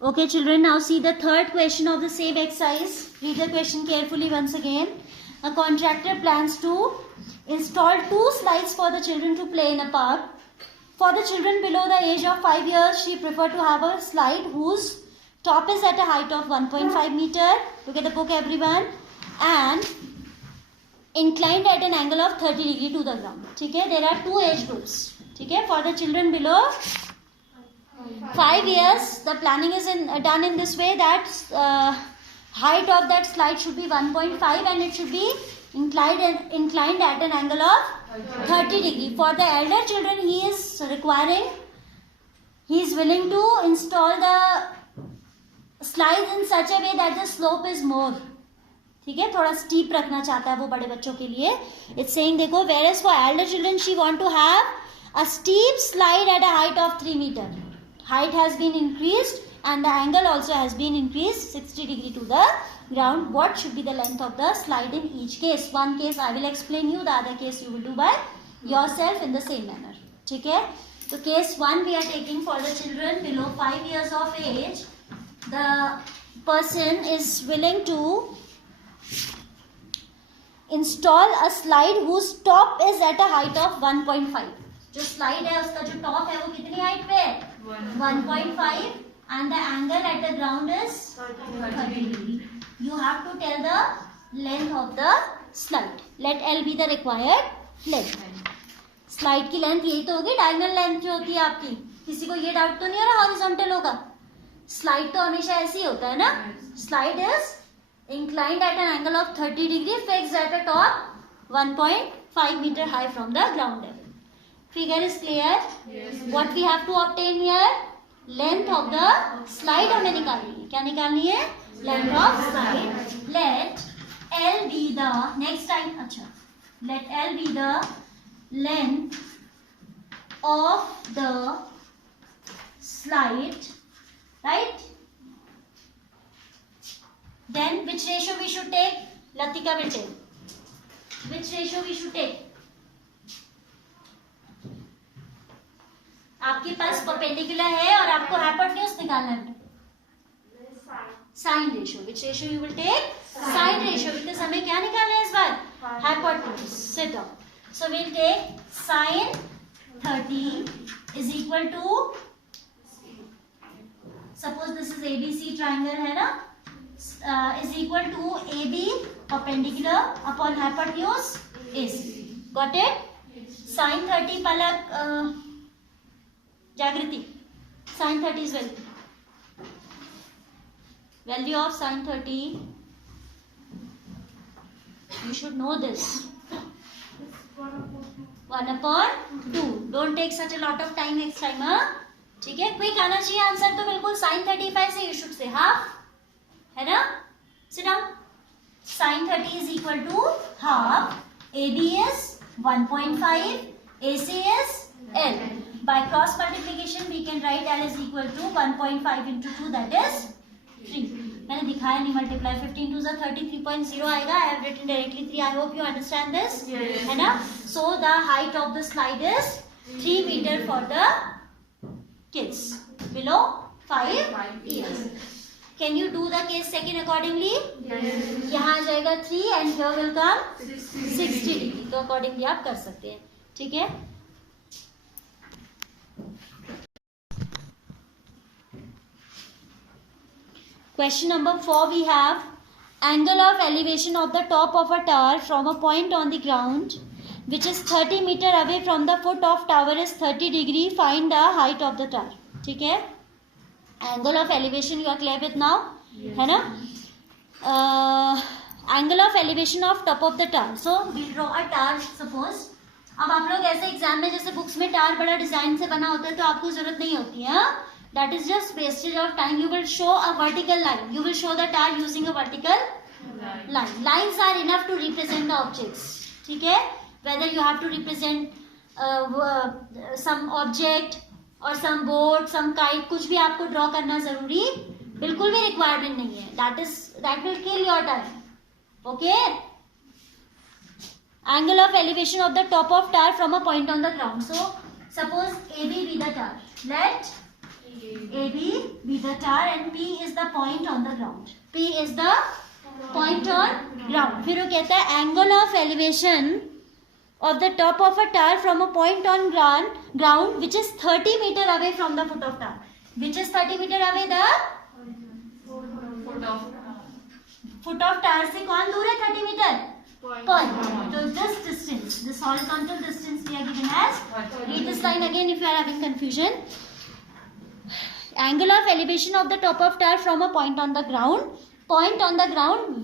Okay children, now see the third question of the same exercise. Read the question carefully once again. A contractor plans to install 2 slides for the children to play in a park. For the children below the age of 5 years, she preferred to have a slide whose top is at a height of 1.5 meter. Look at the book everyone. And inclined at an angle of 30 degree to the ground. Okay, there are 2 age groups. Okay, for the children below 5 years, the planning is done in this way that height of that slide should be 1.5 and it should be inclined at an angle of 30 degree. For the elder children, he is willing to install the slides in such a way that the slope is more. ठीक है, थोड़ा steep रखना चाहता है वो बड़े बच्चों के लिए. It's saying देखो, whereas for elder children she want to have a steep slide at a height of 3 meter. Height has been increased and the angle also has been increased 60 degree to the ground. What should be the length of the slide in each case? One case I will explain you, the other case you will do by yourself in the same manner. ठीक है, so case 1 we are taking for the children below 5 years of age. The person is willing to install a slide whose top is at a height of 1.5. जो slide है उसका जो top है वो कितनी height पे है? 1.5 and the angle at the ground is 30 degree. You have to tell the length of the slide. Let L be the required length. Slide की length यही तो होगी, diagonal length जो होती है आपकी. किसी को ये doubt तो नहीं हो रहा horizontal होगा? Slide तो हमेशा ऐसे ही होता है ना? Slide is inclined at an angle of 30 degree, fixed at a top 1.5 meter high from the ground level. Figure is clear? Yes. What we have to obtain here? Length of the slide हमें निकालनी है. क्या निकालनी है? Length of slide. Let L be the next time. अच्छा. Let L be the length of the slide, right? Then which ratio we should take? Latika will take. Which ratio we should take? आपके पास perpendicular है और आपको hypotenuse निकालना है. Sine ratio. Which ratio you will take? Sine ratio. Because हमें क्या निकालना है इस बार? Hypotenuse. Sit down. So will take sine 30 is equal to, suppose this is ABC triangle है ना, is equal to AB perpendicular upon hypotenuse AC. Got it? Sin 30 palak Jagriti. Sin 30 is value of sin 30. You should know this. 1/2. Don't take such a lot of time next time. ठीक है, quick आना चाहिए answer. तो बिल्कुल sin 35 से you should say half. है ना? Sit down. Sin 30 is equal to half. AB is 1.5. AC is L. By cross multiplication we can write L is equal to 1.5 into 2, that is 3. मैंने दिखाया नहीं multiply. 15 2 30, 3.0 आएगा. I have written directly 3. I hope you understand this. Yes. है ना? So the height of the slide is 3 meter for the kids below 5 years. Can you do the case second accordingly? Yes. यहाँ आ जाएगा 3 and here will come 60 degree. तो accordingly आप कर सकते हैं. ठीक है? Question number 4 we have angle of elevation of the top of a tower from a point on the ground which is 30 meter away from the foot of tower is 30 degree. Find the height of the tower. ठीक है? Angle of elevation you are clear with now? Yes. है ना? Angle of elevation of top of the tower. So we draw a tower suppose. अब आप लोग ऐसे exam में जैसे बुक्स में टावर बड़ा डिजाइन से बना होता है तो आपको जरूरत नहीं होती है. That is just wastage of time. You will show a vertical line. You will show the tower using a vertical line. Lines are enough to represent the objects. ठीक है? Whether you have to represent some object और some board, some kite, कुछ भी आपको draw करना जरूरी बिल्कुल भी रिक्वायरमेंट नहीं है. That will kill your time. Okay? Angle of elevation of the top of tower from a point on the ground. So suppose AB be the tower. Let AB be the tar and P is the point on the ground. P is the point on ground. फिर वो कहता है angle of elevation of the top of a tar from a point on ground which is 30 meter away from the foot of tar. Which is 30 meter away? The foot of tar से कौन दूर है 30 meter? Point. So this distance, this horizontal distance we are given as. Read this line again if you are having confusion. Angle of elevation of the top of tar from a point on the ground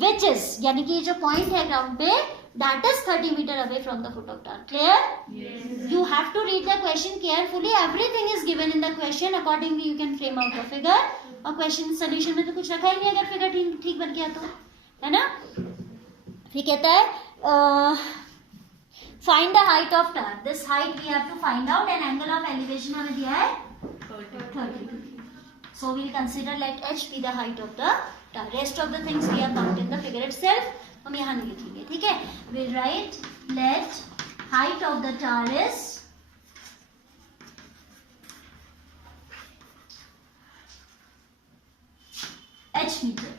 which is, यानी कि जो point है ground पे, that is 30 meter away from the foot of tar. Clear? Yes. You have to read the question carefully. Everything is given in the question. Accordingly you can frame out the figure. और question solution में तो कुछ रखा ही नहीं अगर figure ठीक बन गया तो, है ना? फिर कहता है find the height of tar. This height we have to find out and angle of elevation हमें दिया है 30. So we'll consider let h be the height of the tar. Rest of the things we have marked in the figure itself. हम यहाँ नहीं लिखेंगे, ठीक है? We'll write let height of the tar is h meter.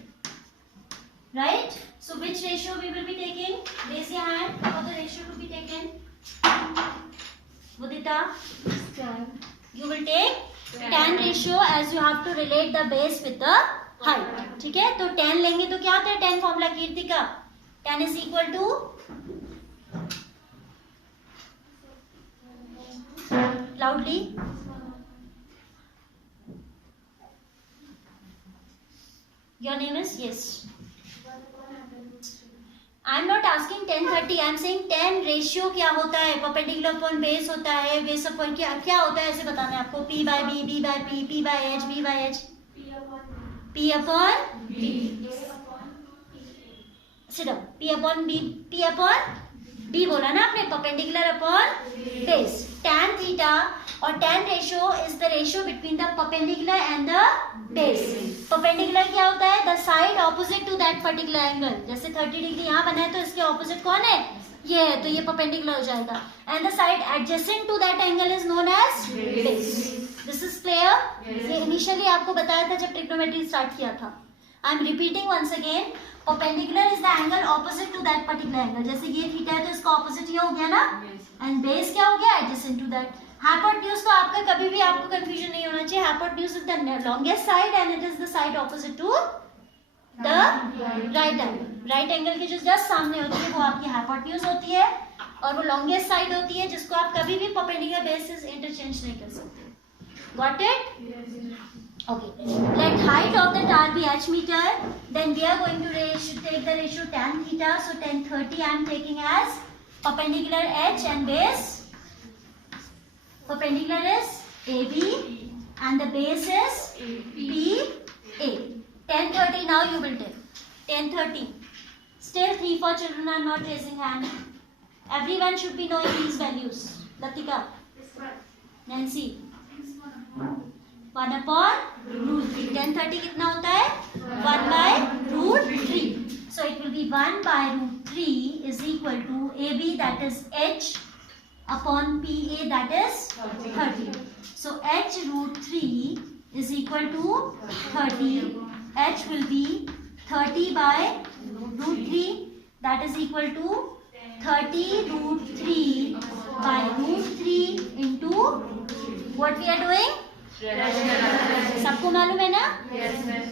Right? So which ratio we will be taking? Raise your hand for the ratio to be taken. Mudita, you will take tan ratio as you have to relate the base with the height. ठीक है? तो tan लेंगे तो क्या होता है tan formula कीर्ति का? Tan is equal to loudly. Your name is? Yes. I am not asking tan 30. I am saying tan ratio क्या होता है? Perpendicular upon base होता है, base upon क्या होता है ऐसे बताना है आपको. P by B, B by P, P by H, B by H. P upon B. Sit down. P upon B, P upon B बोला ना आपने, perpendicular upon base. Tan theta और tan ratio is the ratio between the perpendicular and the base. Perpendicular क्या होता है? The side opposite to that particular angle. जैसे 30 degree यहाँ बना है तो इसके opposite कौन है? ये है, तो ये perpendicular हो जाएगा. And the side adjacent to that angle is known as base. This is clear? ये initially आपको बताया था जब trigonometry start किया था. I am repeating once again. Perpendicular is the angle opposite to that particular angle. जैसे ये theta है तो इसका opposite ये हो गया ना? And base क्या हो गया? Adjacent to that. Hypotenuse तो आपका कभी भी आपको confusion नहीं होना चाहिए. Hypotenuse is the longest side and it is the side opposite to the right angle. Right angle के जो just सामने होती है वो आपकी hypotenuse होती है और वो longest side होती है जिसको आप कभी भी perpendicular basis interchange नहीं कर सकते. Got it? Okay. Let height of the tar be h meter. Then we are going to take the ratio tan theta. So tan 30 I am taking as perpendicular h and base. Perpendicular is AB and the base is PA. Tan 30 now you will take. Tan 30. Still 3 4 children are not raising hand. Everyone should be knowing these values. Latika. Nancy. 1 upon root 3. Tan 30 कितना होता है? 1 by root 3. So it will be 1 by root 3 is equal to AB that is h upon PA that is 30. So h root 3 is equal to 30. H will be 30 by root 3 that is equal to 30 root 3 by root 3 into what we are doing? सबको मालूम है ना?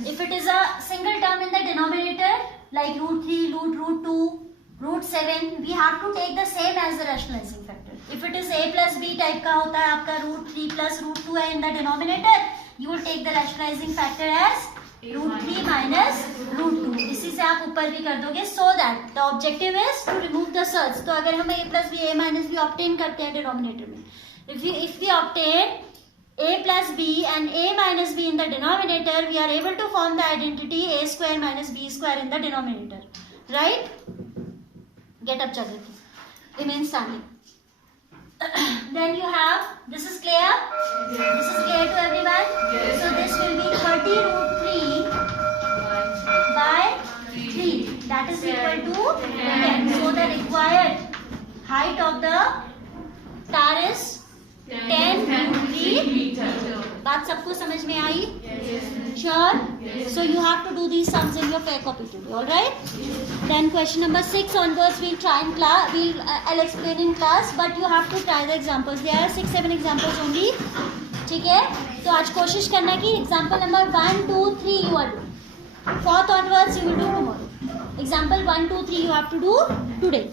If it is a single term in the denominator like root 3, root 2, root 7, we have to take the same as the rationalizing factor. If it is a plus b type का होता है आपका root 3 plus root 2 है in the denominator, you will take the rationalizing factor as root 3 minus root 2. इसी से आप ऊपर भी कर दोगे so that the objective is to remove the surds. तो अगर हम a plus b, a minus b obtain करते हैं denominator में, if we obtain a plus b and a minus b in the denominator, we are able to form the identity a square minus b square in the denominator. Right? Get up, Jagriti. Remain standing. Then you have, this is clear? This is clear to everyone? So this will be 30 root 3 by 3. That is equal to 10. So the required height of the tar is 10 root 3 बात सबको समझ में आई? Sure? So you have to do these sums in your fair copy today, all right? Then question number 6 onwards we'll try in class. I'll explain in class, but you have to try the examples. There are 6-7 examples only. ठीक है? तो आज कोशिश करना कि example number 1, 2, 3 you are doing. 4th onwards you will do tomorrow. Example 1, 2, 3 you have to do today.